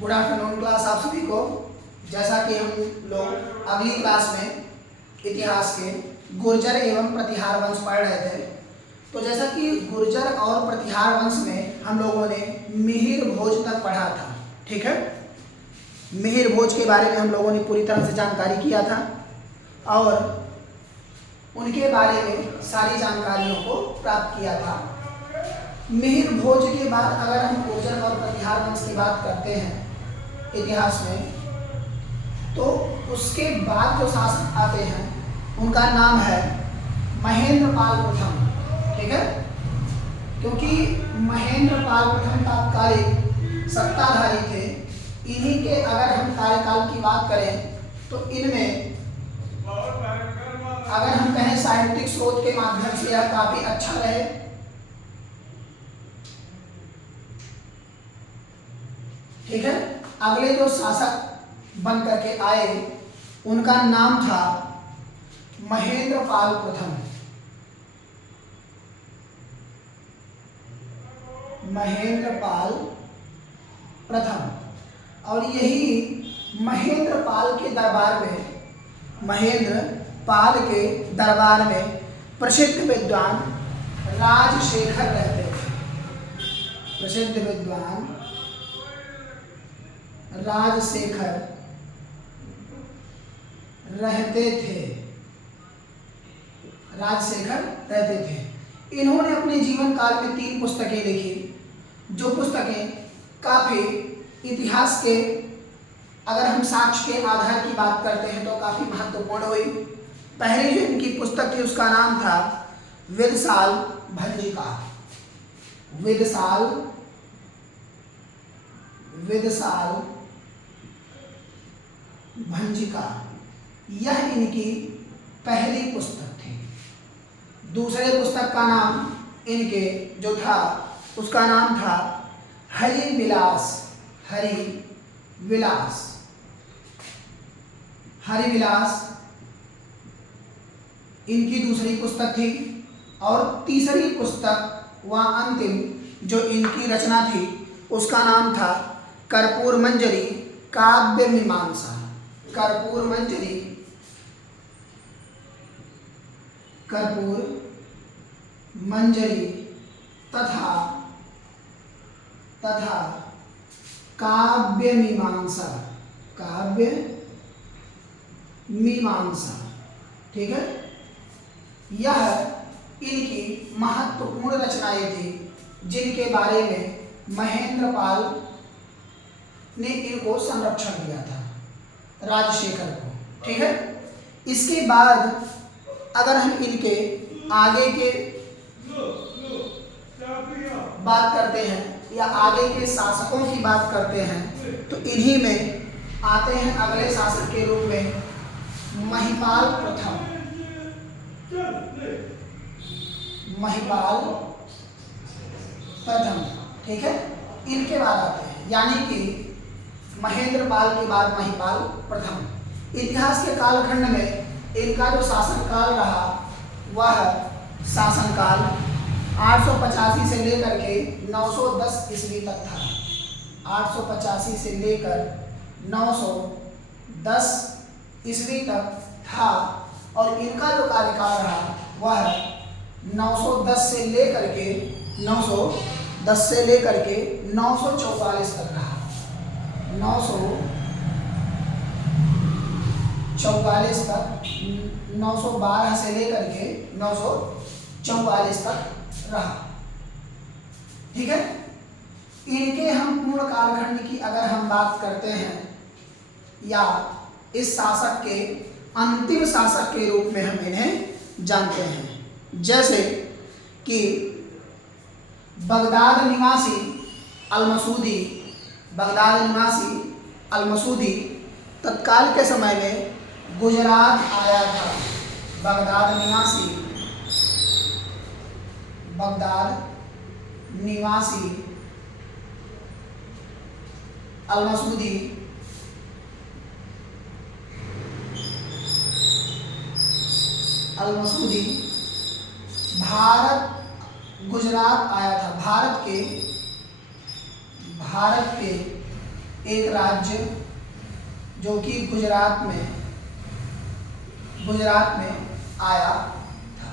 Good afternoon class आप सभी को। जैसा कि हम लोग अगली क्लास में इतिहास के गुर्जर एवं प्रतिहार वंश पढ़ रहे थे, तो जैसा कि गुर्जर और प्रतिहार वंश में हम लोगों ने मिहिर भोज तक पढ़ा था, ठीक है। मिहिर भोज के बारे में हम लोगों ने पूरी तरह से जानकारी किया था और उनके बारे में सारी जानकारियों को प्राप्त किया था। मिहिर भोज के बाद अगर हम गुर्जर और प्रतिहार वंश की बात करते हैं इतिहास में, तो उसके बाद जो शासक आते हैं उनका नाम है महेंद्रपाल प्रथम, ठीक है। क्योंकि महेंद्रपाल प्रथम तात्कालिक सत्ताधारी थे, इन्हीं के अगर हम कार्यकाल की बात करें तो इनमें अगर हम कहें साहित्यिक स्रोत के माध्यम से यह काफी अच्छा रहे। ठीक है। अगले जो शासक बन करके आए उनका नाम था महेंद्रपाल प्रथम। महेंद्रपाल प्रथम। और यही महेंद्रपाल के दरबार में प्रसिद्ध विद्वान राजशेखर रहते थे। प्रसिद्ध विद्वान राजशेखर रहते थे। इन्होंने अपने जीवन काल में 3 पुस्तकें लिखी, जो पुस्तकें काफी इतिहास के, अगर हम साक्ष्य के आधार की बात करते हैं तो काफी महत्वपूर्ण हुई। पहली जो इनकी पुस्तक थी उसका नाम था विदसाल भंजिका। विदसाल भंजिका, यह इनकी पहली पुस्तक थी। दूसरे पुस्तक का नाम इनके जो था उसका नाम था हरिविलास। इनकी दूसरी पुस्तक थी। और तीसरी पुस्तक व अंतिम जो इनकी रचना थी उसका नाम था कर्पूर मंजरी काव्य मीमांसा। कर्पूर मंजरी तथा काव्य मीमांसा, ठीक है। यह इनकी महत्वपूर्ण रचनाएं थी जिनके बारे में महेंद्रपाल ने इनको संरक्षण दिया था, राजशेखर को, ठीक है। इसके बाद अगर हम इनके आगे के बात करते हैं या आगे के शासकों की बात करते हैं तो इन्हीं में आते हैं अगले शासक के रूप में महिपाल प्रथम। ठीक है। इनके बाद आते हैं, यानी कि महेंद्रपाल के बाद महिपाल प्रथम। इतिहास के कालखंड में इनका जो शासनकाल रहा वह शासनकाल 885 से लेकर के 910 ईस्वी तक था। 885 से लेकर 910 ईस्वी तक था। और इनका जो कार्यकाल रहा वह 910 से लेकर के 944 तक रहा। 944 तक, 912 से लेकर के 944 तक रहा, ठीक है। इनके हम पूर्ण कालखंड की अगर हम बात करते हैं या इस शासक के अंतिम शासक के रूप में हम इन्हें जानते हैं, जैसे कि बगदाद निवासी अल-मसूदी तत्काल के समय में गुजरात आया था। बगदाद निवासी अल-मसूदी गुजरात आया था। भारत के एक राज्य जो कि गुजरात में आया था।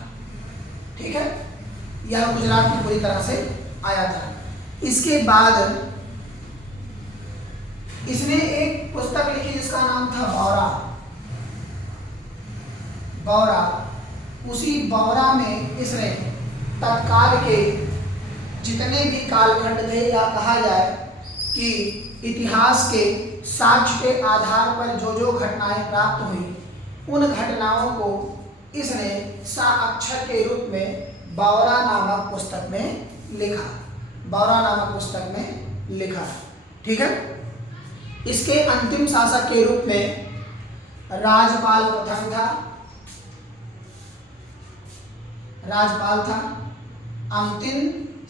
ठीक है, यह गुजरात में पूरी तरह से आया था। इसके बाद इसने एक पुस्तक लिखी जिसका नाम था बौरा। उसी बौरा में इसने तत्काल के जितने भी कालखंड थे, या कहा जाए कि इतिहास के साक्ष्य के आधार पर जो घटनाएं प्राप्त हुई, उन घटनाओं को इसने साक्षर के रूप में बौरा नामक पुस्तक में लिखा। ठीक है, इसके अंतिम शासक के रूप में राजपाल प्रथम था। अंतिम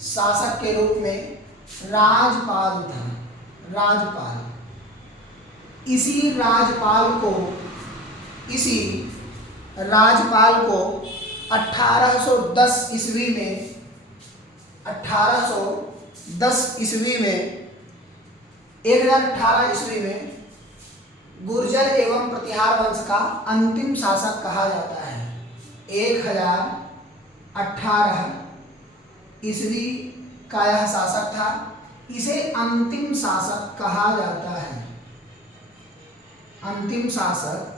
शासक के रूप में राजपाल था। इसी राजपाल को 1810 ईस्वी में 1018 ईस्वी में गुर्जर एवं प्रतिहार वंश का अंतिम शासक कहा जाता है। 1018 ईस्वी का यह शासक था, इसे अंतिम शासक कहा जाता है। अंतिम शासक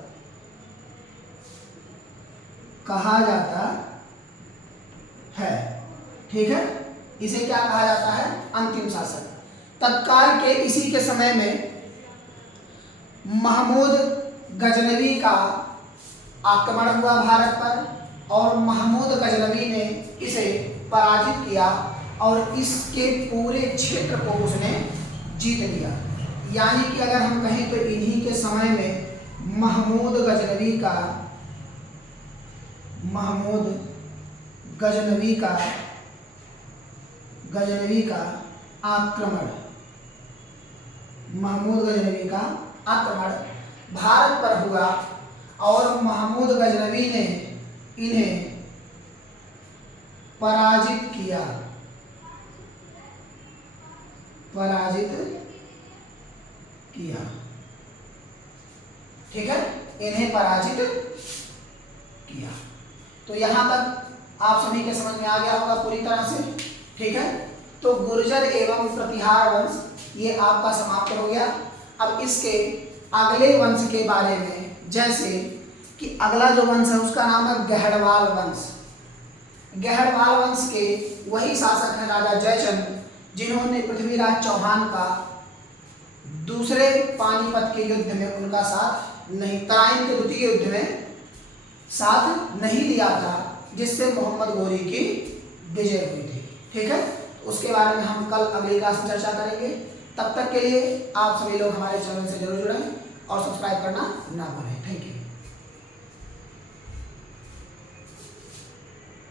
कहा जाता है। ठीक है, इसे क्या कहा जाता है? अंतिम शासक। तत्काल के इसी के समय में महमूद गजनवी का आक्रमण हुआ भारत पर, और महमूद गजनवी ने इसे पराजित किया और इसके पूरे क्षेत्र को उसने जीत लिया। यानी कि अगर हम कहें तो इन्हीं के समय में महमूद गजनवी का आक्रमण भारत पर हुआ, और महमूद गजनवी ने इन्हें पराजित किया। ठीक है, इन्हें पराजित किया। तो यहां तक आप सभी के समझ में आ गया होगा पूरी तरह से। ठीक है, तो गुर्जर एवं प्रतिहार वंश ये आपका समाप्त हो गया। अब इसके अगले वंश के बारे में, जैसे कि अगला जो वंश है उसका नाम है गहड़वाल वंश। गहड़वाल वंश के वही शासक हैं राजा जयचंद, जिन्होंने पृथ्वीराज चौहान का दूसरे पानीपत के युद्ध में उनका साथ नहीं, तराइन के द्वितीय युद्ध में साथ नहीं दिया था, जिससे मोहम्मद गोरी की विजय हुई थी। ठीक है, उसके बारे में हम कल अगली क्लास में चर्चा करेंगे। तब तक के लिए आप सभी लोग हमारे चैनल से जरूर जुड़ें और सब्सक्राइब करना ना भूलें। Thank you.